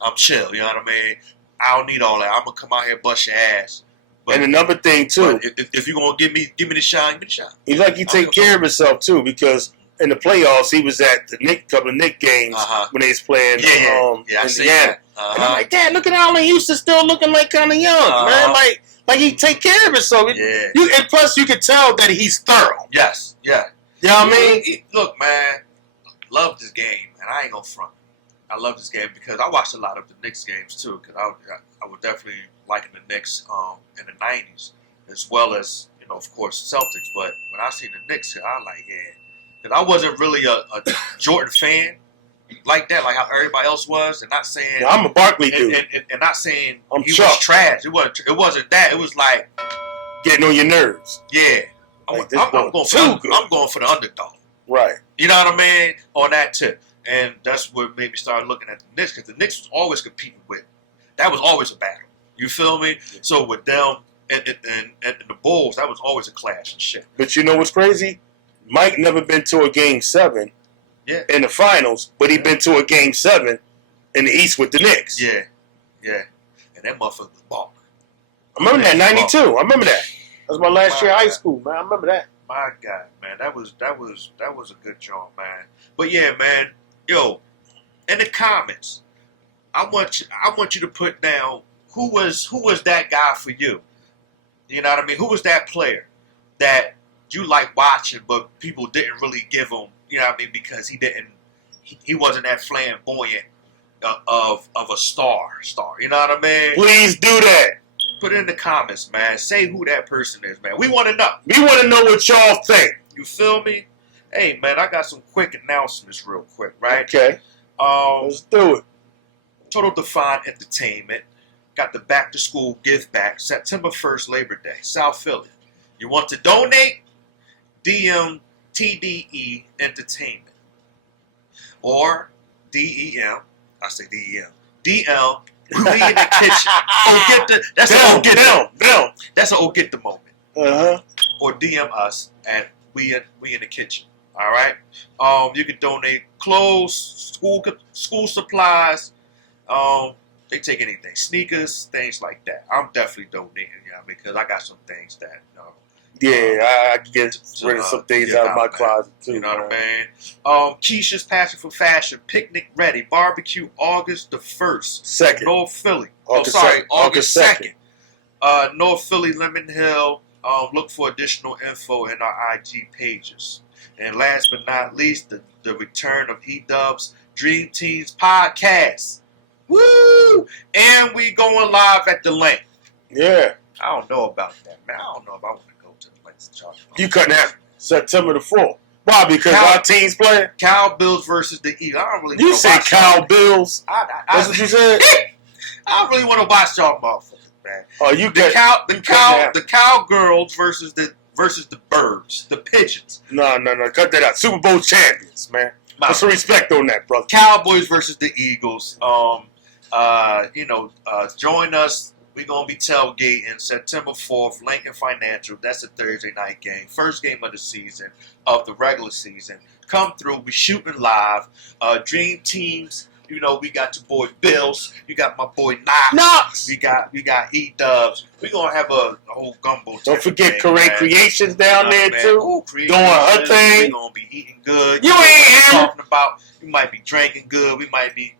I'm chill, you know what I mean? I don't need all that. I'm gonna come out here bust your ass. But, and another thing too, if you're gonna give me the shot, give me the shot. He take care of himself too, because in the playoffs, he was at the couple of Knicks games when they was playing I see Indiana. that. And I'm like, Dad, look at Allen Houston still looking like kind of young, man. Like he take care of himself. And plus, you can tell that he's thorough. Yes, yeah. You know what I mean? Look, man, love this game, and I ain't gonna front. I love this game because I watched a lot of the Knicks games too. Because I would definitely liking the Knicks in the '90s, as well as of course Celtics. But when I seen the Knicks, I was like, because I wasn't really a Jordan fan like that, like how everybody else was, and not saying I'm a Barkley dude, and not saying he Chuck. was trash. It wasn't that. It was like getting on your nerves. Yeah, like I'm going for the underdog. Right. You know what I mean? On that tip. And that's what made me start looking at the Knicks, because the Knicks was always competing with. That was always a battle. You feel me? So with them and the Bulls, that was always a clash and shit. But you know what's crazy? Mike never been to a Game 7 in the finals, but he been to a Game 7 in the East with the Knicks. Yeah. And that motherfucker was balling. I remember that, 92. I remember that. That was my last year of high school, man. I remember that. My God, man. That was a good job, man. But yeah, man. Yo, in the comments, I want you to put down who was that guy for you. You know what I mean? Who was that player that you like watching, but people didn't really give him, you know what I mean, because he wasn't that flamboyant of a star. You know what I mean? Please do that. Put it in the comments, man. Say who that person is, man. We want to know. We want to know what y'all think. You feel me? Hey, man, I got some quick announcements real quick, right? Okay. Let's do it. Total Define Entertainment got the back to school gift back September 1st, Labor Day, South Philly. You want to donate? DM TDE Entertainment. Or DEM. I say DEM. DL. We in the kitchen. That's an get the moment. Or DM us at we in the kitchen. All right. You can donate clothes, school supplies. They take anything, sneakers, things like that. I'm definitely donating, because I got some things that. I can get rid of some things out of my closet too. You know what I mean? Keisha's Passion for Fashion, picnic ready, barbecue August the 1st. North Philly. August 2nd. North Philly, Lemon Hill. Look for additional info in our IG pages. And last but not least, the return of E-Dub's Dream Teams podcast. Woo! And we going live at the link. Yeah. I don't know about that, man. I don't know if I want to go to the links. You couldn't have September the 4th. Why? Because our team's playing? Cowbills versus the Eagles. I don't really You said Cowbills? That's what you said? I don't really want to watch y'all motherfuckers, man. Oh, you the Cowgirls versus the birds, the pigeons. No. Cut that out. Super Bowl champions, man. Put some respect on that, brother. Cowboys versus the Eagles. Join us. We're going to be tailgating September 4th, Lincoln Financial. That's a Thursday night game. First game of the season, of the regular season. Come through. We're shooting live. Dream Teams. We got your boy Bills. You got my boy Knox. We got E-Dubs. We're going to have a whole gumbo. Don't forget Correct Creations down there, too. Doing her thing. We're going to be eating good. You ain't talking about, you might be drinking good. We might be,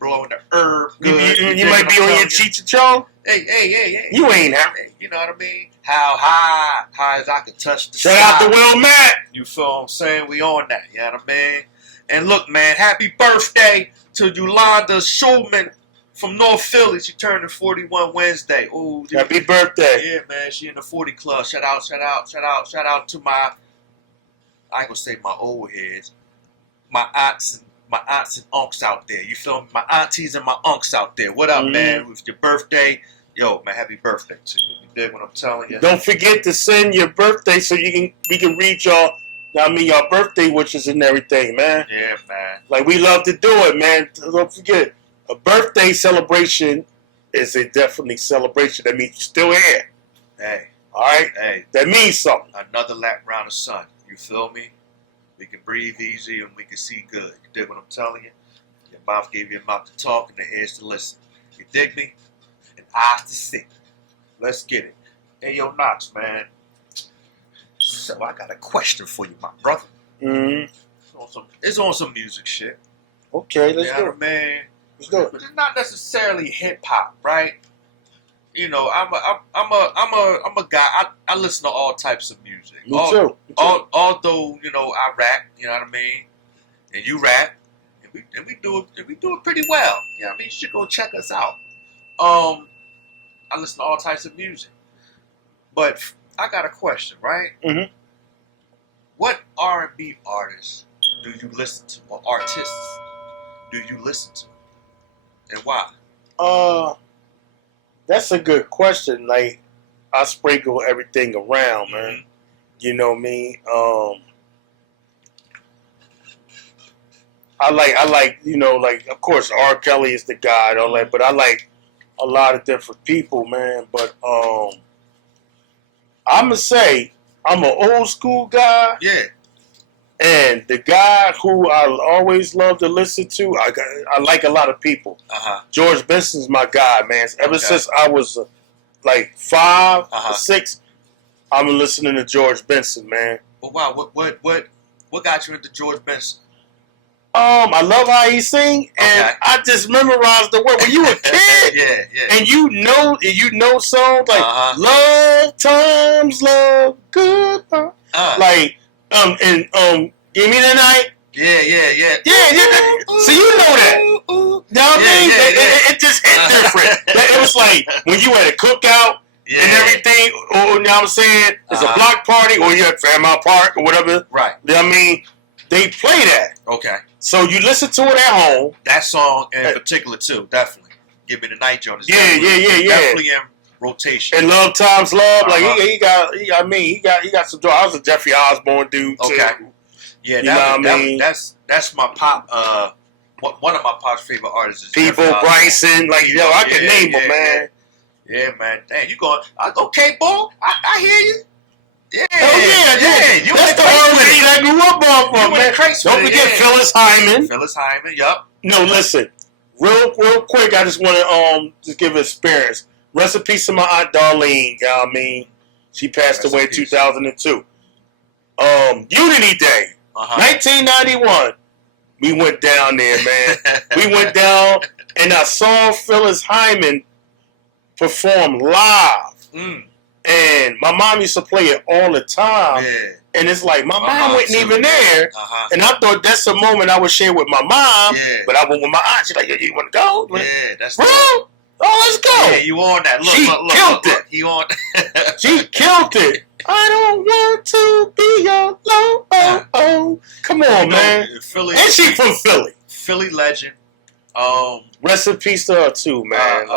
blowing the herb good. You might be on your Cheech and Chong. Hey. You ain't happy. You know what I mean? How high as I could touch the sky. Shout out to Will Matt. You feel what I'm saying? We on that. You know what I mean? And look, man, happy birthday to Yolanda Schulman from North Philly. She turning 41 Wednesday. Ooh, happy birthday. Yeah, man. She in the 40 club. Shout out to my, I ain't gonna say my old heads, my aunts and unks out there. You feel me? My aunties and my unks out there. What up, man? With your birthday. Yo, man, happy birthday to you. You dig what I'm telling you? Don't forget to send your birthday so we can read y'all. Your birthday wishes and everything, man. Yeah, man. Like, we love to do it, man. Don't forget, a birthday celebration is a definitely celebration. That means you're still here. Hey. All right? Hey. That means something. Another lap round of sun. You feel me? We can breathe easy and we can see good. You dig what I'm telling you? Your mouth gave you a mouth to talk and the ears to listen. You dig me? And eyes to see. Let's get it. Hey, yo, Knox, man. So I got a question for you, my brother. It's on some music shit. Okay, let's go. Man. Let's do it. But it's not necessarily hip hop, right? You know, I'm a guy. I listen to all types of music. Me too. Although you know I rap, you know what I mean, and you rap, and we do it pretty well. You know what I mean? You should go check us out. I listen to all types of music, but I got a question, right? Mm-hmm. What R&B artists do you listen to, or artists do you listen to, and why? That's a good question. Like, I sprinkle everything around, man. Mm-hmm. You know me. I like, you know, like, of course, R. Kelly is the guy and all that, but I like a lot of different people, man. But I'm gonna say I'm an old school guy. Yeah. And the guy who I always love to listen to, I like a lot of people. George Benson's my guy, man. Ever since I was like 5 or 6, I'm listening to George Benson, man. Well, wow, what got you into George Benson? I love how he sing, and I just memorized the word. When you were a kid, yeah, and you know songs like "Love Times Love Good," like "Give Me the Night." Yeah. So you know that. You know what I mean? It just hit different. It was like when you had a cookout and everything, or you know what I'm saying? It's a block party, or you at Fairmount Park or whatever. Right. You know what I mean? They play that. Okay. So you listen to it at home. That song in particular too, definitely. Give Me the Night, Jonas. Yeah. Definitely in rotation. And Love Times Love, like he got some. I was a Jeffrey Osborne dude too. Okay. Yeah, that's my pop. One of my pop's favorite artists is People Bryson, like I can name them, man. Yeah, man. Damn, you going? Okay, boy. I hear you. Yeah. Oh yeah. You That's the R&B that I grew up on, man. Don't forget Phyllis Hyman. Phyllis Hyman. Yup. No, listen. Real quick, I just want to just give an experience. Rest in peace to my Aunt Darlene. You know what I mean? She passed away in 2002. Unity Day, 1991. We went down there, man. We went down, and I saw Phyllis Hyman perform live. And my mom used to play it all the time. Yeah. And it's like, my mom wasn't even there. And I thought that's a moment I would share with my mom. Yeah. But I went with my aunt. She's like, yeah, you want to go? Yeah, that's bro. Oh, let's go. Yeah, you on that. Look, she look. It. You on She killed it. I don't want to be your low. Come on, man. Philly, and she from Philly. Philly legend. Rest in peace to her, too, man.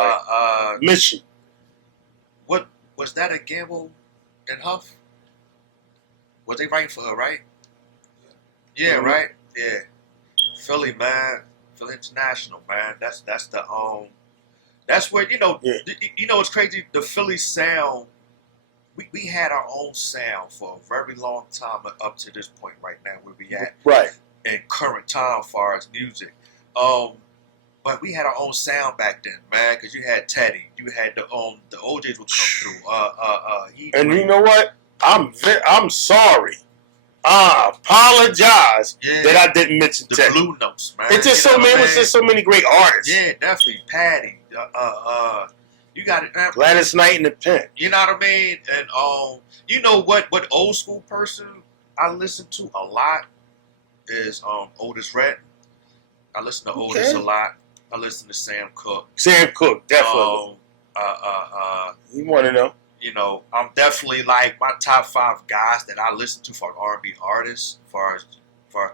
Miss you. What was that, a Gamble and Huff? Was they writing for her, right? Yeah, right? Yeah. Philly, man. Philly International, man. That's where, you know, it's crazy. The Philly sound, we had our own sound for a very long time up to this point right now where we at. Right. In current time as far as music. But we had our own sound back then, man, because you had Teddy. You had the OJs would come through. And you know what? I'm sorry. I apologize that I didn't mention the Teddy. Blue Notes, man. It's just so many. It's just so many great artists. Yeah, definitely. Patty. You got it. Gladys Knight and the Pimp. You know what I mean? And you know what old school person I listen to a lot is Otis Redding. I listen to Otis a lot. I listen to Sam Cooke. Sam Cooke, definitely. You want to know? You know, I'm definitely like my top 5 guys that I listen to for R&B artists. As far as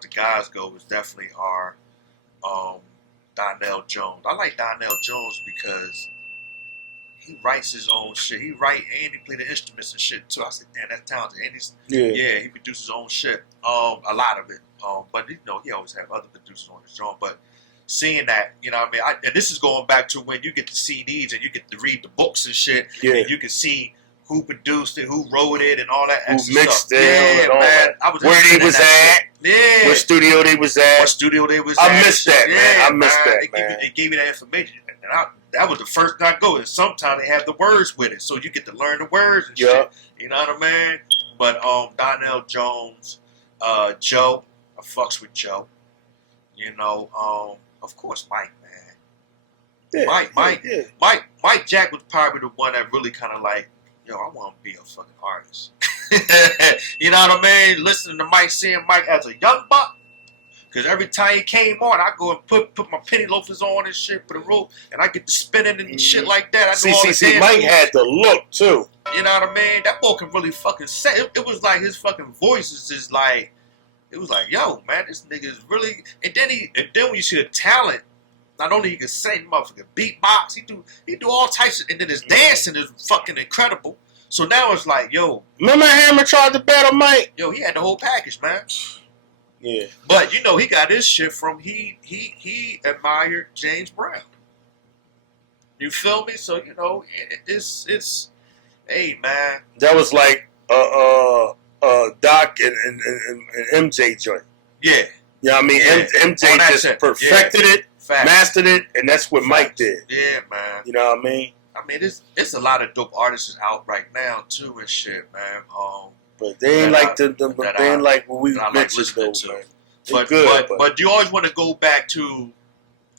the guys go, is definitely are Donnell Jones. I like Donnell Jones because he writes his own shit. He write and he play the instruments and shit too. I said, damn, that's talented. And he produces his own shit. A lot of it. But you know, he always have other producers on his own. But seeing that, you know what I mean? And this is going back to when you get the CDs and you get to read the books and shit. Yeah. And you can see who produced it, who wrote it, and all that extra who mixed stuff. it, and all that. I was where they was at. Yeah. What studio they was at. I missed that, man. I missed that, man. They gave me that information. And that was the first time I go. And sometimes they have the words with it. So you get to learn the words and shit. You know what I mean? But Donnell Jones, Joe. I fucks with Joe. You know, of course, Mike, man. Yeah, Mike Jack was probably the one that really kind of like, yo, I want to be a fucking artist. You know what I mean? Listening to Mike, seeing Mike as a young buck. Because every time he came on, I go and put my penny loafers on and shit, put a rope, and I get to spinning and shit like that. I see, Mike had the look, too. You know what I mean? That boy can really fucking say. It was like his fucking voice is just like, it was like, yo, man, this nigga is really. And then when you see the talent, not only he can sing, motherfucking beatbox, he do all types of, and then his dancing is fucking incredible. So now it's like, yo. Remember Hammer tried to battle Mike? Yo, he had the whole package, man. Yeah. But you know, he got his shit from he admired James Brown. You feel me? So you know, it's hey man. That was like Doc and MJ joint. Yeah. You know what I mean? Yeah. MJ just perfected it, mastered it, and that's what Mike did. Yeah, man. You know what I mean? I mean, it's a lot of dope artists out right now too and shit, man. But they ain't like they ain't like what we mentioned though, man. But you always want to go back to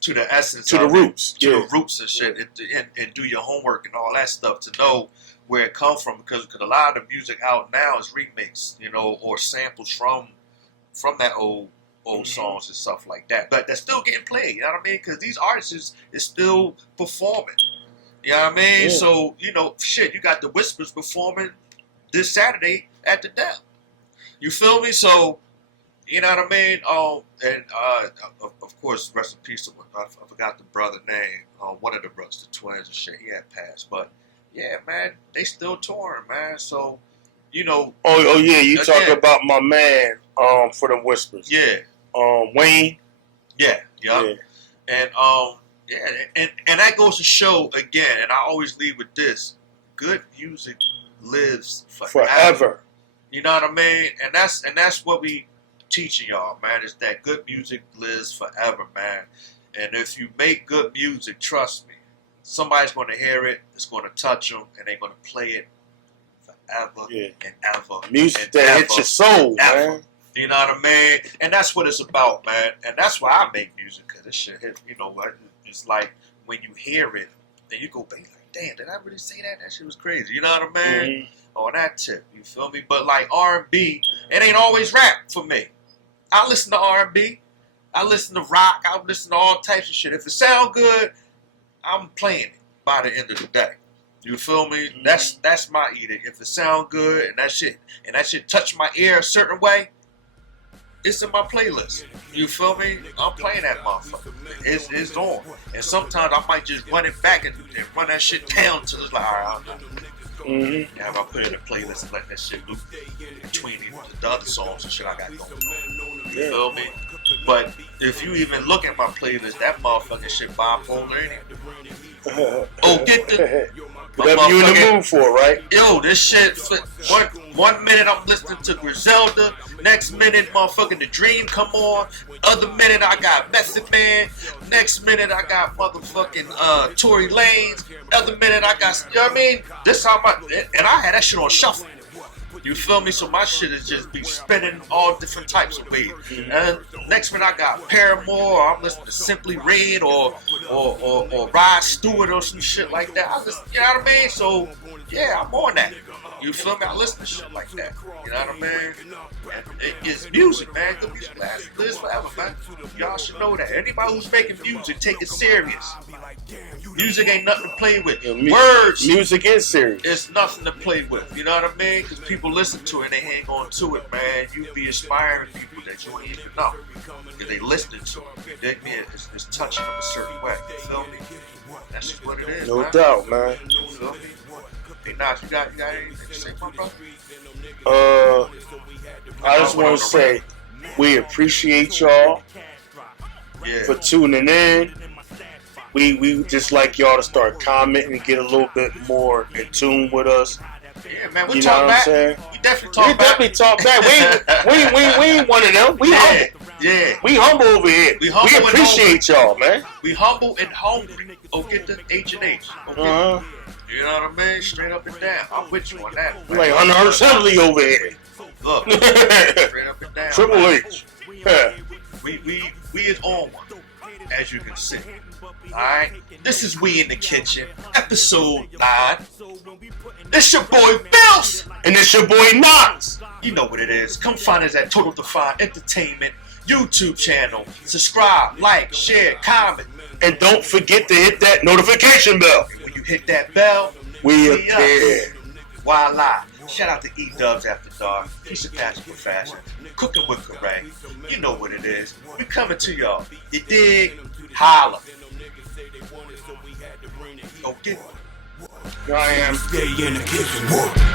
the essence, to the roots, the roots and shit, and do your homework and all that stuff to know where it comes from, because a lot of the music out now is remixed, you know, or samples from that old songs and stuff like that. But they're still getting played, you know what I mean? Because these artists is still performing, you know what I mean? Yeah. So you know, shit, you got the Whispers performing this Saturday at the Dell. You feel me? So, you know what I mean? And of course, rest in peace. I forgot the brother name. One of the brothers, the twins and shit. He had passed, but yeah, man, they still touring, man. So, you know. Oh yeah, you talk about my man for the Whispers. Yeah. Wayne. Yeah. And and that goes to show again. And I always leave with this: good music lives forever. You know what I mean? And that's what we teaching y'all, man, is that good music lives forever, man. And if you make good music, trust me, somebody's going to hear it, it's going to touch them, and they're going to play it forever and ever. Music that hits your soul, man. You know what I mean? And that's what it's about, man. And that's why I make music, because this shit hit, you know, it's like when you hear it, then you go back like, damn, did I really say that? That shit was crazy. You know what I mean? Mm-hmm. On that tip, you feel me? But like R&B, it ain't always rap for me. I listen to R&B. I listen to rock. I listen to all types of shit. If it sound good, I'm playing it by the end of the day. You feel me? Mm-hmm. That's my edict. If it sound good and that shit touch my ear a certain way, it's in my playlist. You feel me? I'm playing that motherfucker. It's on. And sometimes I might just run it back and run that shit down until it's like, all right, I'm done. Mm-hmm. Yeah, I put it in a playlist and let that shit loop between the other songs and shit I got going on. You feel me? But if you even look at my playlist, that motherfucking shit bipolar anyway. Get the whatever you in the mood for, right? Yo, this shit. One minute I'm listening to Griselda. Next minute, motherfucking The Dream come on. Other minute I got Method Man. Next minute I got motherfucking Tory Lanez. Other minute I got, you know what I mean? This how and I had that shit on shuffle. You feel me? So my shit is just be spinning all different types of ways. And next minute I got Paramore, or I'm listening to Simply Red, or Rod Stewart or some shit like that. I just, you know what I mean? So yeah, I'm on that. You feel me? I listen to shit like that. You know what I mean? It's music, man. Good music lives forever, man. Y'all should know that. Anybody who's making music, take it serious. Music ain't nothing to play with. Words. Music is serious. It's nothing to play with. You know what I mean? Because people listen to it and they hang on to it, man. You be inspiring people that you ain't even know. Because they listening to it. It's touching them a certain way. You feel me? That's just what it is, no doubt, man. You feel me? Hey, Nas, you got anything to say, my brother? I just want to say we appreciate y'all for tuning in. We just like y'all to start commenting and get a little bit more in tune with us. Yeah, man, we talk back. We definitely talk back. We ain't one of them. We humble. Yeah. We humble over here. We appreciate y'all, man. We humble and hungry. Get the H and H. Okay? You know what I mean? Straight up and down. I'm with you on that. Like unheard over here. Look, straight up and down. Triple H. Yeah. We is on one, as you can see. Alright? This is We in the Kitchen, episode 9. This your boy Bills! And it's your boy Knox. You know what it is. Come find us at Total Defy Entertainment YouTube channel. Subscribe, like, share, comment. And don't forget to hit that notification bell. And when you hit that bell, we appear. Voila. Shout out to E-Dubs After Dark. Piece of passion for fashion. Cooking with Correct. You know what it is. We coming to y'all. You dig? Holla. Go get it. Here I am. Stay in the kitchen.